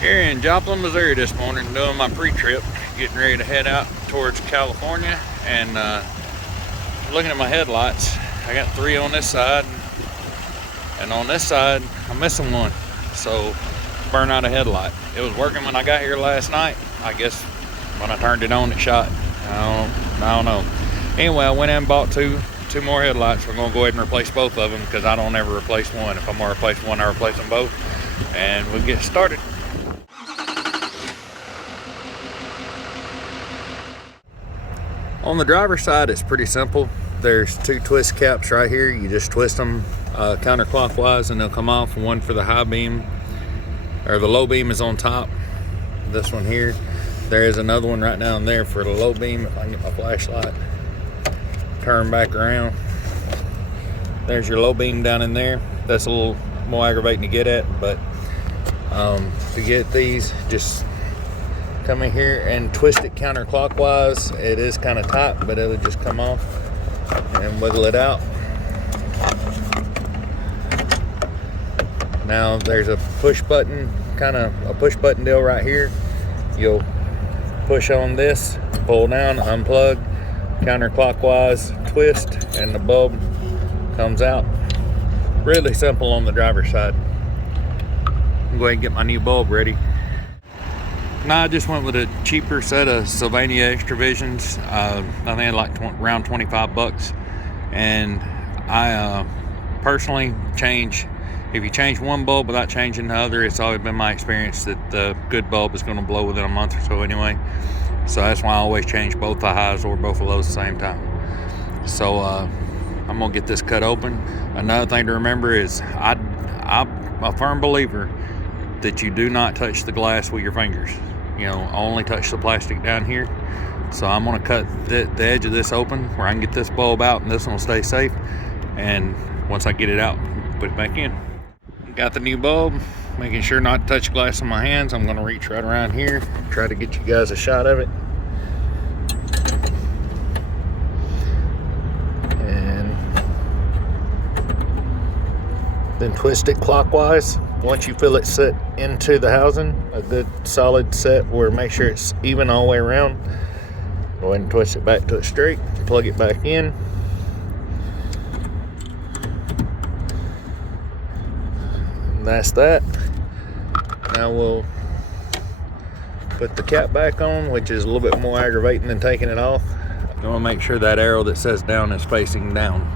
Here in Joplin, Missouri this morning, doing my pre-trip, getting ready to head out towards California, and looking at my headlights. I got 3 on this side, and on this side I'm missing one, so burn out a headlight. It was working when I got here last night. I guess when I turned it on it shot. I don't know. Anyway, I went in and bought two more headlights. We're gonna go ahead and replace both of them because I don't ever replace one. If I'm gonna replace one, I replace them both, and we'll get started. On the driver's side, it's pretty simple. There's 2 twist caps right here. You just twist them counterclockwise and they'll come off. One for the high beam, or the low beam is on top. This one here. There is another one right down there for the low beam. If I can get my flashlight, turn back around. There's your low beam down in there. That's a little more aggravating to get at, but to get these, just come in here and twist it counterclockwise. It is kind of tight, but it'll just come off, and wiggle it out. Now there's a push button, kind of a push button deal right here. You'll push on this, pull down, unplug, counterclockwise, twist, and the bulb comes out. Really simple on the driver's side. I'm going to go ahead and get my new bulb ready. Now I just went with a cheaper set of Sylvania Xtravisions. I think like around 25 bucks. And I personally if you change one bulb without changing the other, it's always been my experience that the good bulb is going to blow within a month or so anyway. So that's why I always change both the highs or both of those at the same time. So I'm going to get this cut open. Another thing to remember is I'm a firm believer that you do not touch the glass with your fingers. You know, only touch the plastic down here. So I'm going to cut the edge of this open where I can get this bulb out, and this one will stay safe. And once I get it out, put it back in. Got the new bulb, making sure not to touch glass in my hands. I'm going to reach right around here, try to get you guys a shot of it. And then twist it clockwise. Once you feel it set into the housing, a good solid set where make sure it's even all the way around, go ahead and twist it back to it straight, plug it back in. And that's that. Now we'll put the cap back on, which is a little bit more aggravating than taking it off. You want to make sure that arrow that says down is facing down.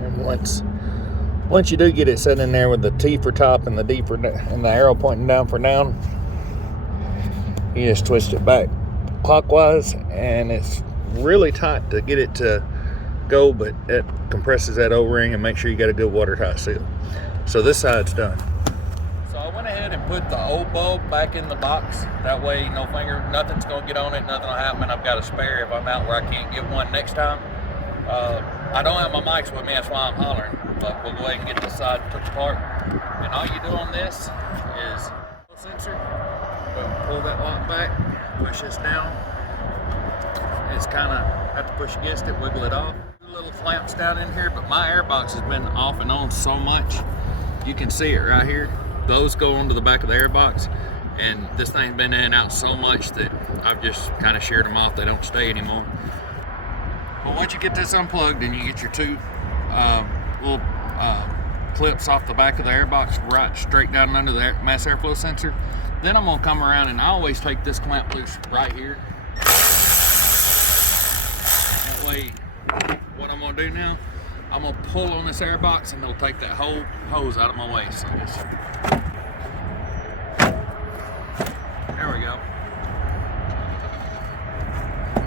And once you do get it set in there with the T for top and the D for and the arrow pointing down for down, you just twist it back clockwise, and it's really tight to get it to go, but it compresses that O-ring and make sure you got a good watertight seal. So this side's done. So I went ahead and put the old bulb back in the box. That way nothing's gonna get on it, nothing will happen. I've got a spare if I'm out where I can't get one next time. I don't have my mics with me, that's why I'm hollering, but we'll go ahead and get this side took apart. And all you do on this is sensor, pull that lock back, push this down. It's kind of, have to push against it, wiggle it off. Little clamps down in here, but my airbox has been off and on so much. You can see it right here. Those go onto the back of the airbox, and this thing's been in and out so much that I've just kind of sheared them off. They don't stay anymore. But once you get this unplugged and you get your 2 little clips off the back of the airbox right straight down under the mass airflow sensor, then I'm going to come around, and I always take this clamp loose right here. That way, what I'm going to do now, I'm going to pull on this airbox and it'll take that whole hose out of my way. So there we go.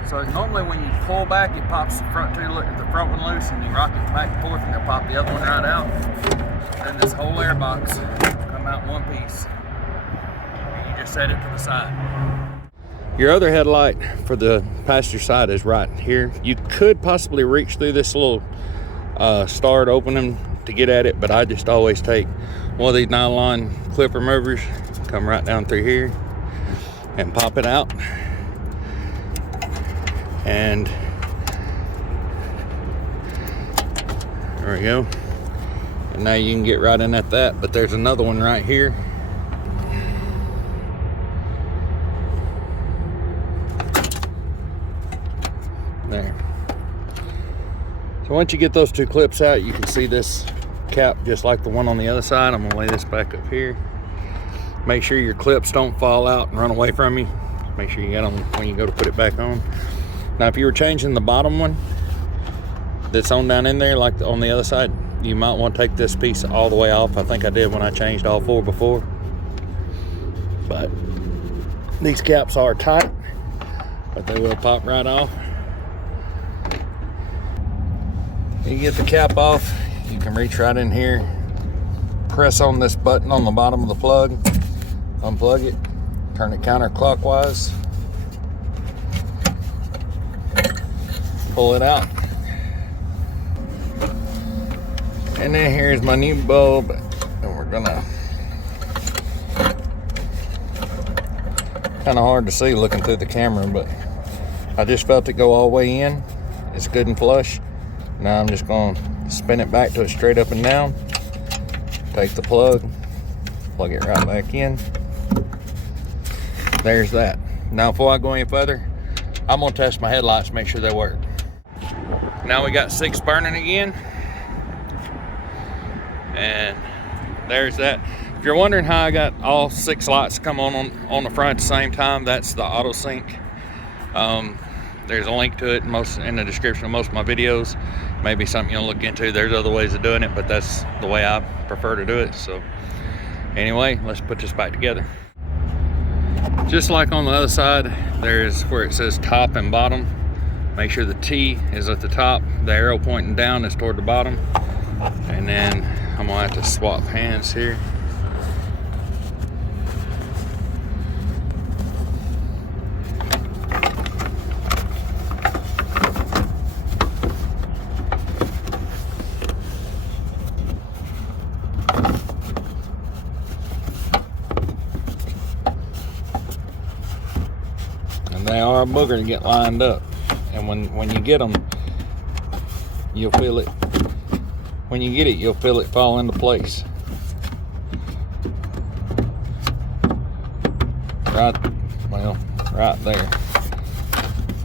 So normally when you pull back, it pops the front one loose, and you rock it back and forth, and it'll pop the other one right out. And this whole airbox will come out in one piece. And you just set it to the side. Your other headlight for the passenger side is right here. You could possibly reach through this little star to open them to get at it, but I just always take one of these nylon clip removers, come right down through here and pop it out. And there we go. And now you can get right in at that, but there's another one right here There. So once you get those two clips out, you can see this cap just like the one on the other side. I'm gonna lay this back up here. Make sure your clips don't fall out and run away from you. Make sure you get them when you go to put it back on. Now if you were changing the bottom one that's on down in there like on the other side, you might want to take this piece all the way off. I think I did when I changed all four before. But these caps are tight, but they will pop right off. You get the cap off, you can reach right in here, press on this button on the bottom of the plug, unplug it, turn it counterclockwise, pull it out. And then here's my new bulb, and we're gonna, kind of hard to see looking through the camera, but I just felt it go all the way in. It's good and flush. Now I'm just going to spin it back to it straight up and down. Take the plug it right back in. There's that. Now before I go any further, I'm going to test my headlights, make sure they work. Now we got 6 burning again. And there's that. If you're wondering how I got all 6 lights come on the front at the same time, that's the AUTOSYNC. There's a link to it in the description of most of my videos. Maybe something you'll look into. There's other ways of doing it, but that's the way I prefer to do it. So anyway, let's put this back together. Just like on the other side, there's where it says top and bottom. Make sure the T is at the top, the arrow pointing down is toward the bottom. And then I'm gonna have to swap hands here. They are a booger to get lined up, and when you get them, you'll feel it. When you get it, you'll feel it fall into place. Right there.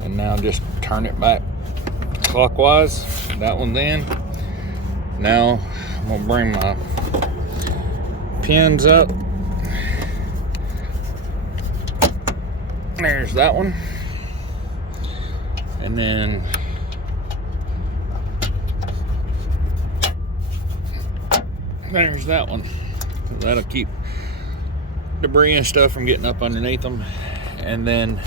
And now just turn it back clockwise. That one's in. Now I'm gonna bring my pins up. There's that one, and then there's that one. That'll keep debris and stuff from getting up underneath them. And then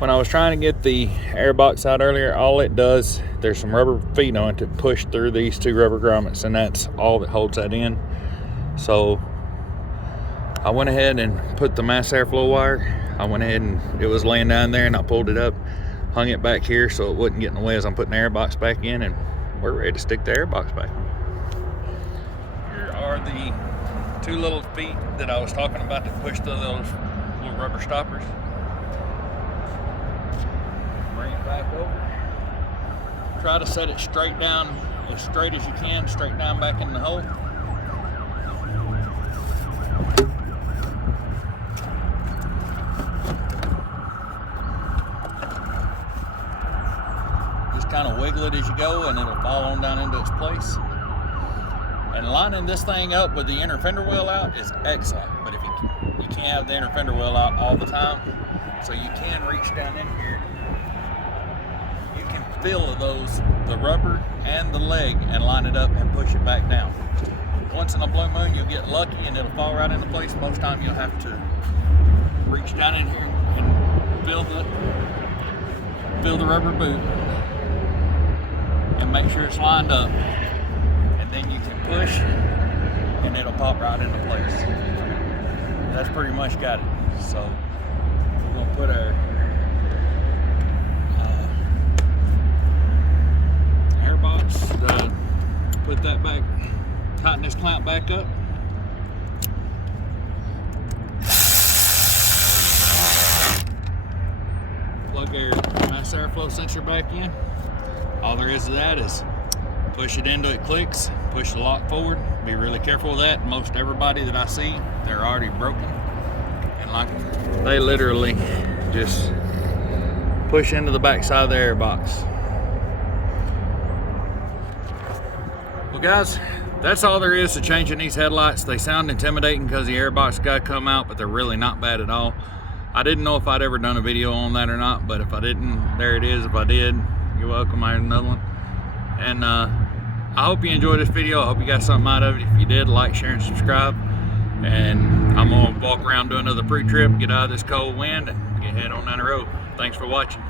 when I was trying to get the air box out earlier, all it does, there's some rubber feet on it to push through these 2 rubber grommets, and that's all that holds that in. So I went ahead and put the mass airflow wire. I went ahead and it was laying down there, and I pulled it up, hung it back here so it wouldn't get in the way as I'm putting the air box back in, and we're ready to stick the air box back on. Here are the 2 little feet that I was talking about that push through those little rubber stoppers. Bring it back over. Try to set it straight down, as straight as you can, straight down back in the hole. Kind of wiggle it as you go, and it'll fall on down into its place. And lining this thing up with the inner fender well out is excellent, but if you can't have the inner fender well out all the time, so you can reach down in here. You can feel the rubber and the leg, and line it up and push it back down. Once in a blue moon, you'll get lucky and it'll fall right into place. Most time you'll have to reach down in here and feel the rubber boot and make sure it's lined up, and then you can push and it'll pop right into place. That's pretty much got it. So we're gonna put our air box, put that back, tighten this clamp back up. Plug our mass airflow sensor back in. All there is to that is push it into it, clicks, push the lock forward. Be really careful with that. Most everybody that I see, they're already broken. And like, they literally just push into the back side of the air box. Well guys, that's all there is to changing these headlights. They sound intimidating because the air box got to come out, but they're really not bad at all. I didn't know if I'd ever done a video on that or not, but if I didn't, there it is. If I did, you're welcome. I had another one. And I hope you enjoyed this video. I hope you got something out of it. If you did, like, share, and subscribe. And I'm gonna walk around, do another pre-trip, get out of this cold wind, and get head on down the road. Thanks for watching.